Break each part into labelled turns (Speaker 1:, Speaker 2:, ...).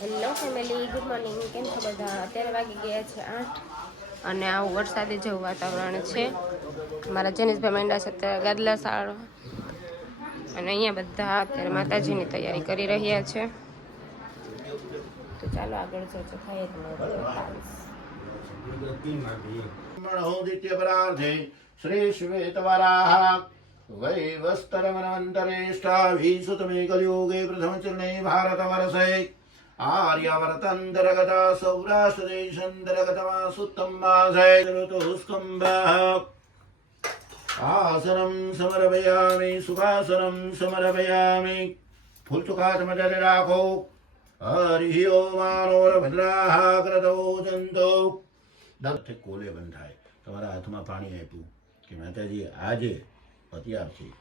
Speaker 1: Hello family good morning કેમ છો બધા? અત્યારે વાગી ગયા છે આઠ અને આવું વરસાદે જેવું વાતાવરણ છે મારા જેનિસભાઈ મંડા છે, અત્યારે ગાદલા સાળ અને અહીંયા બધા અત્યારે માતાજીની તૈયારી કરી રહ્યા છે. તો ચાલો આગળ જજો ખાઈએ શ્રી
Speaker 2: શ્વેતવરાહ વૈ વસ્તરમનવંતરે સ્ટાભી સુતમે કલયુગે પ્રથમ ચરણે ભારત વરસે ऋतुः स्कम्भः आसनं समर्पयामि सुखासनं समर्पयामि फुलचुकात्मजल राखो હરિ ઓમાનોરભદ્રાહ ક્રતો જંતો દત્ત કોલે બંધાય તમારા હાથમાં પાણી આપ્યું કે માતાજી આજે અત્યારથી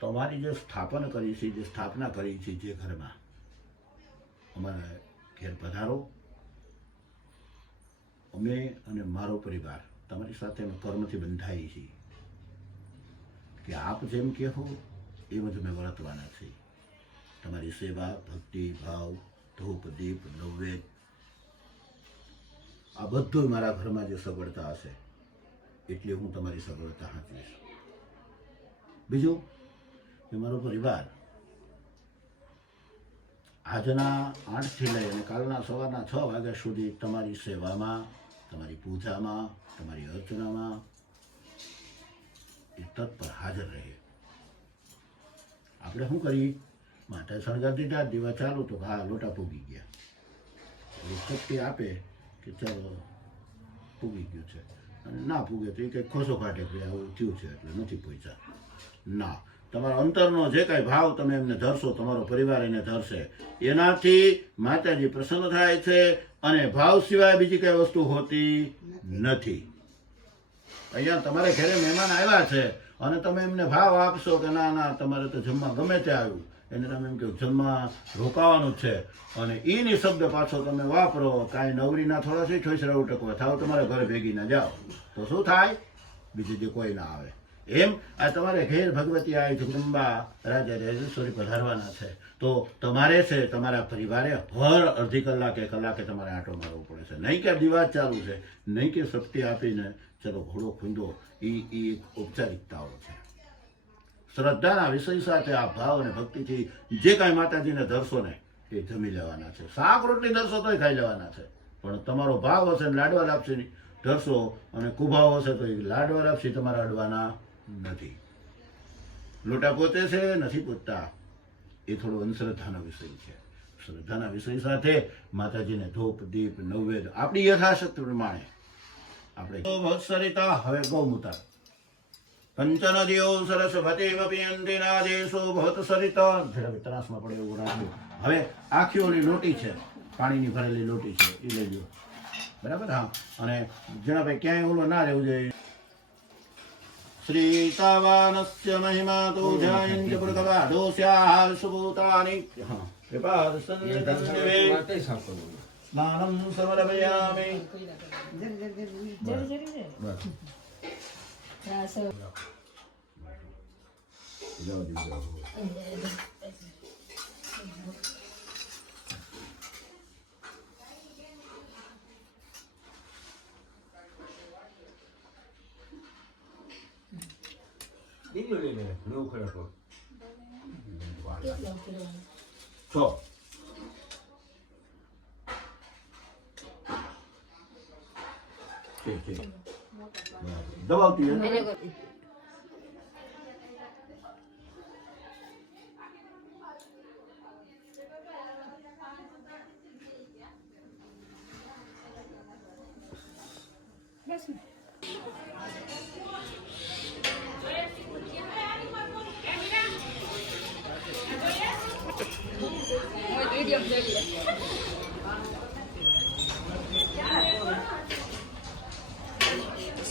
Speaker 2: તમારી જે સ્થાપન કરી છે જે સ્થાપના કરી છે જે ઘરમાં અમારા ઘેર પધારો. અમે અને મારો પરિવાર તમારી સાથે અમે કર્મથી બંધાઈ છીએ. કે આપ જેમ કહો એમ જ અમે વર્તવાના છીએ. તમારી સેવા, ભક્તિ, ભાવ, ધૂપ, દીપ નૈવેદ આ બધું મારા ઘરમાં જે સગવડતા હશે, એટલે હું તમારી સગવડતા હાંચવીશ. બીજું કે મારો પરિવાર આજના આઠથી લઈ અને કાલના સવારના છ વાગ્યા સુધી તમારી સેવામાં, તમારી પૂજામાં, તમારી અર્ચનામાં એ તત્પર હાજર રહે. આપણે શું કરીએ માટે સળગાવી દીધા દીવા ચાલુ તો હા લોટા પૂગી ગયા. એ શક્તિ આપે કે ચાલો પૂગી ગયું છે. અને ના પૂગે તો એ કંઈક ખોસો કાઢે કે આવું થયું છે એટલે નથી પહોંચ્યા ના. તમારા અંતરનો જે કાંઈ ભાવ તમે એમને ધરશો, તમારો પરિવાર એને ધરશે. એનાથી માતાજી પ્રસન્ન થાય છે અને ભાવ સિવાય બીજી કઈ વસ્તુ હોતી નથી. અહીંયા તમારે ઘરે મહેમાન આવ્યા છે અને તમે એમને ભાવ આપશો કે ના ના, તમારે તો જમવા ગમે તે આવ્યું. એને તમે એમ કહો, જમવા રોકાવાનું છે. અને ઈની શબ્દ પાછો તમે વાપરો, કાંઈ નવરીના થોડા છે છોસરા ઉટકવા થાવ તમારા ઘરે ભેગી ના જાઓ. તો શું થાય? બીજું કોઈ ના આવે. એમ? આ તમારે ઘેર ભગવતી આવી જગદંબા રાજા રાજેશ્વરી પધારવાના છે. તો તમારે છે, તમારા પરિવારે હર અડધી કલાકે કલાકે તમારે આંટો મારવો પડે છે. નહીં કે દિવાસ ચાલુ છે, નહીં કે શક્તિ આપીને, ચલો, ઘોડો, ખૂંદો એ એક ઔપચારિકતાઓ છે. શ્રદ્ધાના વિષય સાથે આ ભાવ અને ભક્તિથી જે કાંઈ માતાજીને ધરશો ને, એ જમી લેવાના છે. શાક, રોટલી ધરશો તોય ખાઈ લેવાના છે. પણ તમારો ભાવ હશે ને લાડવા લાપસી ધરશો અને કુભાવ હશે તો એ લાડવા લાપસી તમારા અડવાના નથી. લોટા પોતે છે, નથી પોતતા. એ થોડો અંધશ્રદ્ધાનો વિષય છે. શ્રદ્ધાના વિષય સાથે માતાજીને ધૂપ, દીપ, નૈવેદ્ય, આપણી યથાશક્તિ પ્રમાણે આપણે ભત્સરિતા હવે ગૌમૂતા પંચ નદીઓ સરસ્વતી અંતિના દેશો ભવત સરિતા ઝડપે ત્રાસમાં પડે એવું રાખવું હવે આખી ઓલી લોટી છે, પાણીની ભરેલી લોટી છે, એ લઈ બરાબર? હા. અને જેના ભાઈ ક્યાંય ઓલો ના રહેવું જોઈએ. શ્રીતાવાનસ્ય મહિમા તો ધ્યાયંતિ પુરકવાઢોસ્યાહ સુભૂતાની હા કૃપાદ સંદેવે સ્નાનમ
Speaker 3: le non quella cosa.
Speaker 2: છો દબાવતી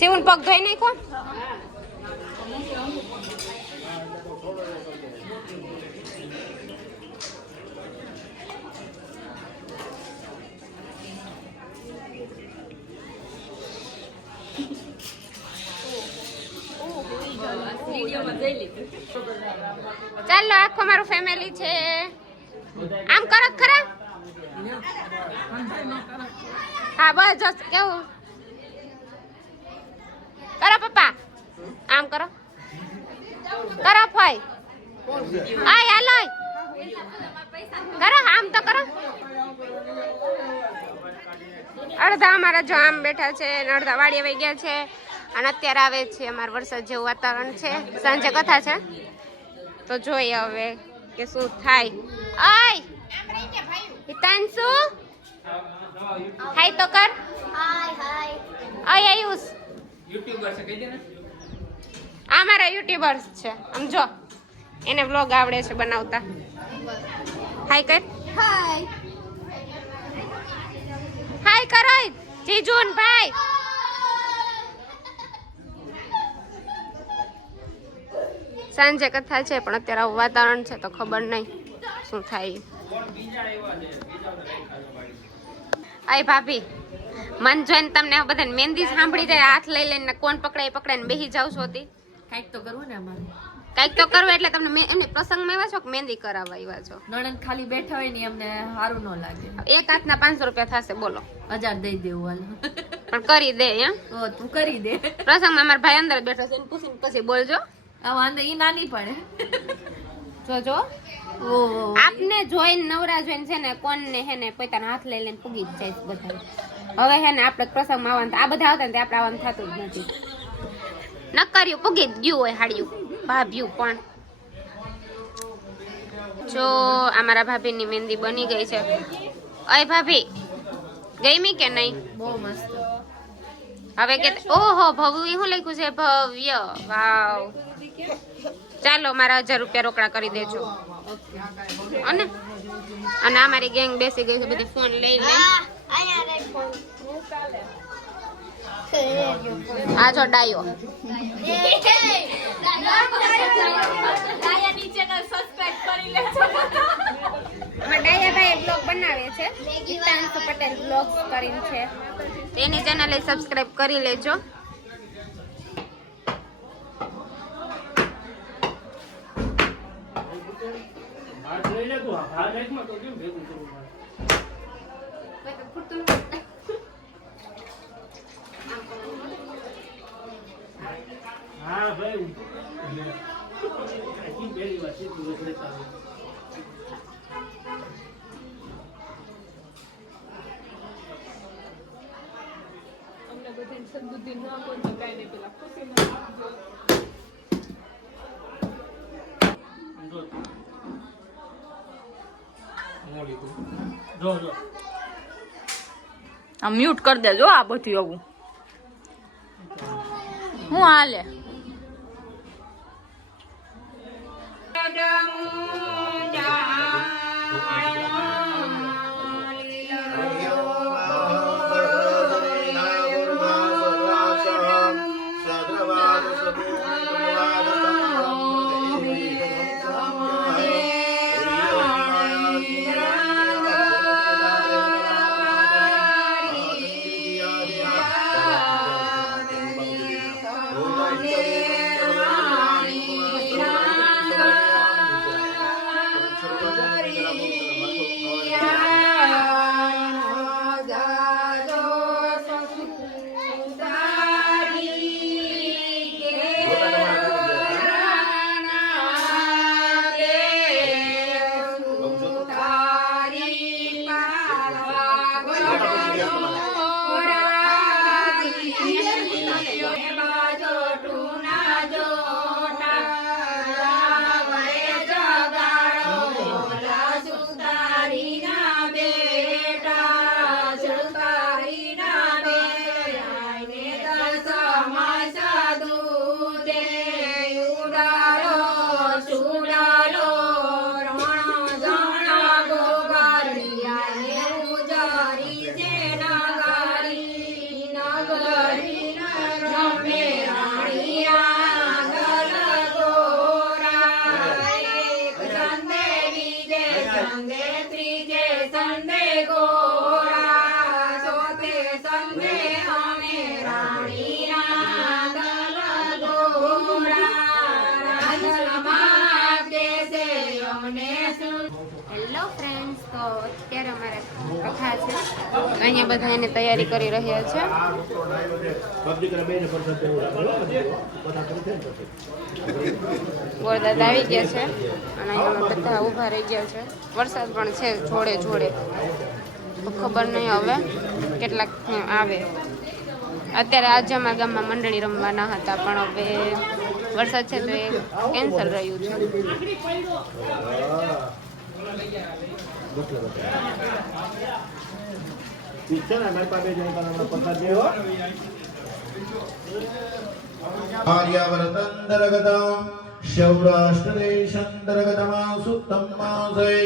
Speaker 1: શિવન પગ ધોઈ નાખો ચાલો, આખો મારું ફેમિલી છે. આમ કરો ખરા? હા, બસ કેવું કરો પપ્પા આમ કરો. કરો ફાઈ. આય હાલો કરો આમ તો કરો. અડધા અમારા જો આમ બેઠા છે અને અડધા વાડીએ વહી ગયા છે. અને અત્યારે આવે છે અમારે વરસાદ જેવું વાતાવરણ છે. સાંજે કથા છે? તો જોઈએ હવે કે શું થાય. આય. હિતાંશુ? હાય તો કર.
Speaker 4: હાય હાય.
Speaker 1: આય આયુષ આ મારા યુટ્યુબર્સ છે. આમ જો એને વ્લોગ આવડે છે બનાવતા. હાય કર.
Speaker 4: હાય
Speaker 1: હાય કરો જીજુન ભાઈ. સાંજે કથા છે પણ અત્યારે આવું વાતાવરણ છે તો ખબર નહીં શું થાય. આય ભાભી મન જોઈને તમને બધાને મહેંદી સાંભળી જાય હાથ લઈ લઈને કોણ પકડાય પકડાઈને બેસી જાવ છો તી.
Speaker 5: કાંઈક તો કરવું ને અમારે.
Speaker 1: કંઈક તો કરવું એટલે તમને મે- એમને પ્રસંગમાં આવ્યા છો કે મહેંદી કરાવવા આવ્યા છો?
Speaker 5: નણંદ ખાલી બેઠા હોય ને અમને સારું ન લાગે.
Speaker 1: એક હાથના પાંચસો રૂપિયા થશે બોલો.
Speaker 5: હજાર દઈ દેવું હાલ.
Speaker 1: પણ કરી દે એમ?
Speaker 5: તો તું કરી દે.
Speaker 1: પ્રસંગમાં મારા ભાઈ અંદર બેઠો છે પૂછીને પછી બોલજો.
Speaker 5: આ વાંધો ઈ નાની પડે
Speaker 1: જોજો આપને જોઈને નવરા જોઈને છે ને કોણને હે ને પોતાના હાથ લઈ લઈને પૂગી જ જાય બધા હવે હે ને આપણે પ્રસંગમાં આવવાનું આ બધા આવતા ને આપણે આવવાનું થતું જ નથી. નકર્યું પગે ગયું હોય હાડ્યું. ભાભ્યું પણ. જો અમારા ભાભીની મહેંદી બની ગઈ છે. અય ભાભી ગઈમી કે નહીં?
Speaker 5: બહુ મસ્ત.
Speaker 1: હવે કે ઓહો ભવ્ય શું લખ્યું છે? ભવ્ય વાવ. ચાલો મારા હજાર રૂપિયા રોકડા કરી દેજો. અને અને અમારી ગેંગ બેસી ગઈ છે બધી ફોન
Speaker 4: રે ફોન.
Speaker 1: આ જો ડાયો. ડાયાભાઈ બ્લોગ બનાવે છે. ગીતાંશુ પટેલ બ્લોગ કરીને છે. તેની ચેનલે સબસ્ક્રાઇબ કરી લેજો.
Speaker 3: હા સીધું વગડે ચાલે. જો. જો
Speaker 6: આ મ્યુટ કરી દેજો આ બધું આવું હું હાલે?
Speaker 1: હેલો અહીંયા બધા એની તૈયારી કરી રહ્યા છે. વરદાદ આવી ગયા છે અને અહીંયા બધા ઊભા રહી ગયા છે. વરસાદ પણ છે જોડે જોડે. ખબર નહીં હવે કેટલાક આવે. અત્યારે આજે અમારા ગામમાં મંડળી રમવાના હતા, પણ હવે વરસાદ છે તો એ કેન્સલ રહ્યું છે.
Speaker 2: आर्यावरतन्तरगताम् शौराष्ट्रदेशन्तर्गतमासुत्तम्मासै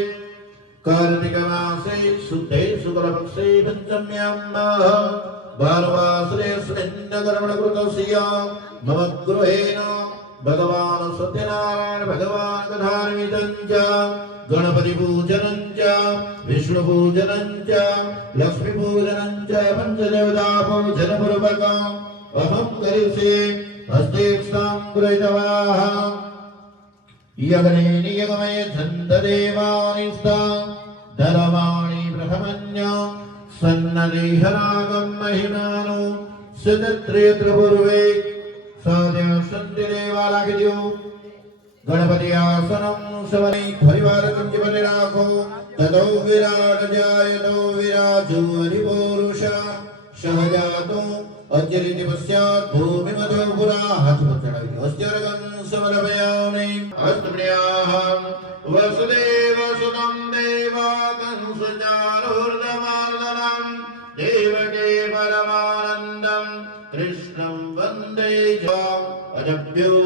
Speaker 2: कार्तिकमासै शुद्धै शुक्लपक्षै पञ्चम्याम् माः बालवासरे सुरेन्द्रकर्मणकृतस्याम् मम गृहेण भगवान् सत्यनारायण भगवान् कथान्वितम् च गणपतिपूजनम् च विष्णुपूजनं च लक्ष्मीपूजनं च पञ्चदेवतापूजनपूर्वकम् अहं करिष्ये हस्तेक्षां गृहीतवाः यज्ञे नियमये छन्ददेवानि सा धर्माणि प्रथमन्य सन्नदेहरागं महिमानो सदत्रेत्र पूर्वे साध्या सन्ति ગણપતિ આસનમ શવનૈ પરિવારકં જીવને રાખો તદો વિરાટ જાયતો વિરાજો હરિપુરુષ સહજાતો અત્યરિ દિવસ્યાત ભૂમિ મધો પુરા હાથ ચડાવી હસ્યરગન સમર્પયામિ હસ્તપ્રિયાહં વસુદેવ સુતમ દેવાકં સુચારુર્દમાર્દનમ દેવકે પરમાનંદમ કૃષ્ણમ વંદે જમ અજભ્યો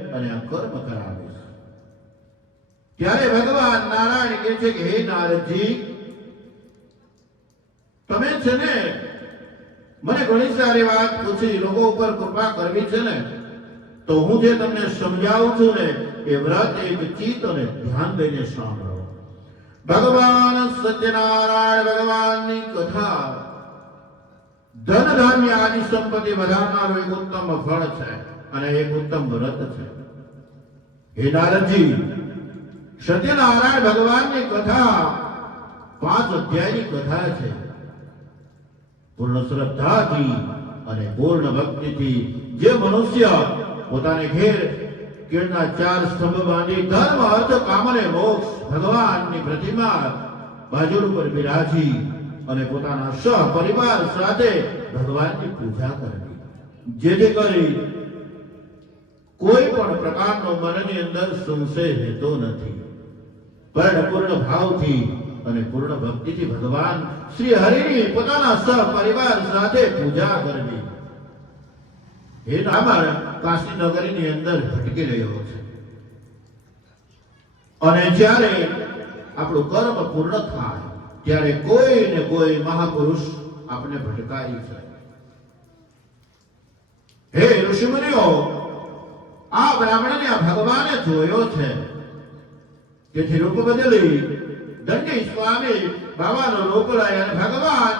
Speaker 2: અને આ કર્મ કરાવીશ ત્યારે ભગવાન નારાયણ કહે છે કે, હે નારદજી, તમે છે ને મને ઘણી સારી વાત પૂછી, લોકો ઉપર કૃપા કરવી છે ને, તો હું જે તમને સમજાવું છું ને, એ વ્રત એક ચિત્ત અને ધ્યાન દઈને સાંભળો. ભગવાન સત્યનારાયણ ભગવાનની કથા ધન ધાન્ય આદિ સંપત્તિ વધારનારું એક ઉત્તમ ફળ છે અને એક ઉત્તમ વ્રત છે. હે નારદજી, સત્યનારાયણ ભગવાનની કથા પાંચ અધ્યાયની કથા છે. પૂર્ણ શ્રદ્ધાથી અને પૂર્ણ ભક્તિથી જે મનુષ્ય પોતાને ઘેર કેળના ચાર સ્તંભ બાંધી ધર્મ, અર્થ, કામ અને મોક્ષ ભગવાનની પ્રતિમા બાજુ ઉપર બિરાજી અને પોતાના સહ પરિવાર સાથે ભગવાનની પૂજા કરવી. જેથી કરી કોઈ પણ પ્રકારનો મનની અંદર સંશય રહેતો નથી. પણ પૂર્ણ ભાવથી અને પૂર્ણ ભક્તિથી ભગવાન શ્રી હરિની પોતાના સહ પરિવાર સાથે પૂજા કરવી. એ નામર કાશી નગરીની અંદર ભટકી રહ્યો છે. અને જ્યારે આપણું કર્મ પૂર્ણ થાય, ત્યારે કોઈ ને કોઈ મહાપુરુષ આપણે ભટકાઈ જાય હે ઋષિમુનિઓ આ બ્રાહ્મણને ભગવાને જોયો છે. તેથી રૂપ બદલી દંડી સ્વામી બાવાનો રૂપ લાય અને ભગવાન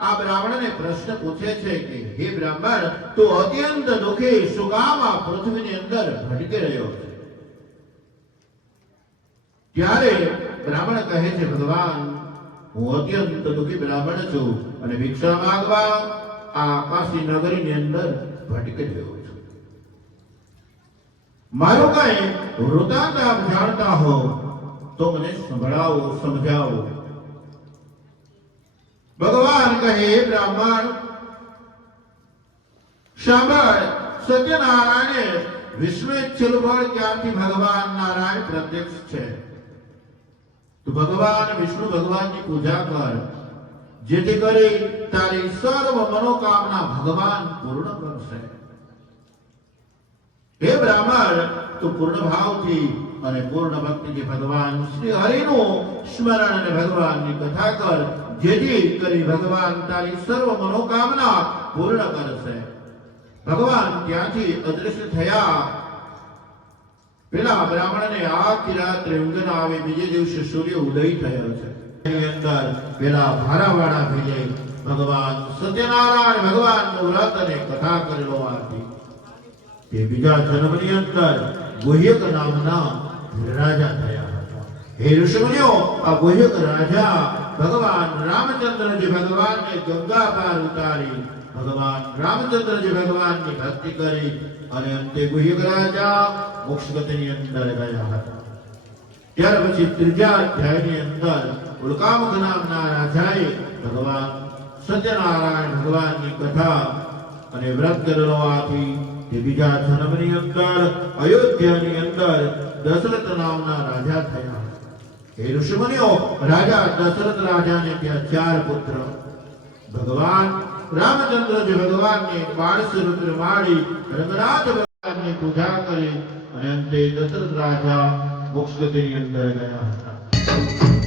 Speaker 2: આ બ્રાહ્મણને પ્રશ્ન પૂછે છે કે, હે બ્રાહ્મણ, તું અત્યંત દુઃખી સુગામા પૃથ્વીની અંદર ભટકી રહ્યો છે. ત્યારે બ્રાહ્મણ કહે છે, ભગવાન, હું અત્યંત દુઃખી બ્રાહ્મણ છું અને ભિક્ષા માંગવા આ આકાશી નગરીની અંદર ભટકી રહ્યો છું. મારું કઈ વૃતાંત આપ જાણતા હો, તો મને સંભળાવો, સમજાવો. ભગવાન કહે, બ્રાહ્મણ સાંભળ સત્યનારાયણે વિશ્વેચ્છલ બળ ક્યાંથી ભગવાન નારાયણ પ્રત્યક્ષ છે. તો ભગવાન, વિષ્ણુ ભગવાનની પૂજા કર, જેથી કરી તારી સર્વ મનોકામના ભગવાન પૂર્ણ કરશે. હે બ્રાહ્મણ, તું પૂર્ણ ભાવથી અને પૂર્ણ ભક્તિથી ભગવાન શ્રી હરિનું સ્મરણ અને ભગવાનની કથા કર, જેથી કરી ભગવાન તારી સર્વ મનોકામના પૂર્ણ કરશે. ભગવાન ત્યાંથી અદૃશ્ય થયા. પેલા બ્રાહ્મણને આખી રાત્રે ઊંઘ આવે, બીજે દિવસે સૂર્ય ઉદય થયો છે. અંદર પેલા ભારાવાળા વિજય ભગવાન સત્યનારાયણ ભગવાનનું વ્રત અને કથા કરેલો હતી તે બીજા જન્મની અંદર ગુહ્યક નામના રાજા થયા હતા. હે ઋષિમુનિઓ, આ ગોહ્યક રાજા ભગવાન રામચંદ્રજી ભગવાનને ગંગા પાર ઉતારી ભગવાન રામચંદ્રજી ભગવાનની ભક્તિ કરી અને અંતે ગુહ્યક રાજા મોક્ષ ગતિની અંદર ગયા હતા. ત્યાર પછી ત્રીજા અધ્યાયની અંદર ઉલ્કામુખ નામના રાજાએ ભગવાન સત્યનારાયણ ભગવાનની કથા અને વ્રત કરેલો તે બીજા જન્મની અંદર, અયોધ્યાની અંદર દશરથ નામના રાજા થયા. એ ઋષિમુનિઓ, રાજા દશરથ રાજાને ત્યાં ચાર પુત્ર. ભગવાન રામચંદ્રજી ભગવાનને બાળસી રુદ્ર માળી રંગનાથ ભગવાનની પૂજા કરી અને અંતે દશરથ રાજા મોક્ષ ગતિની અંદર ગયા હતા.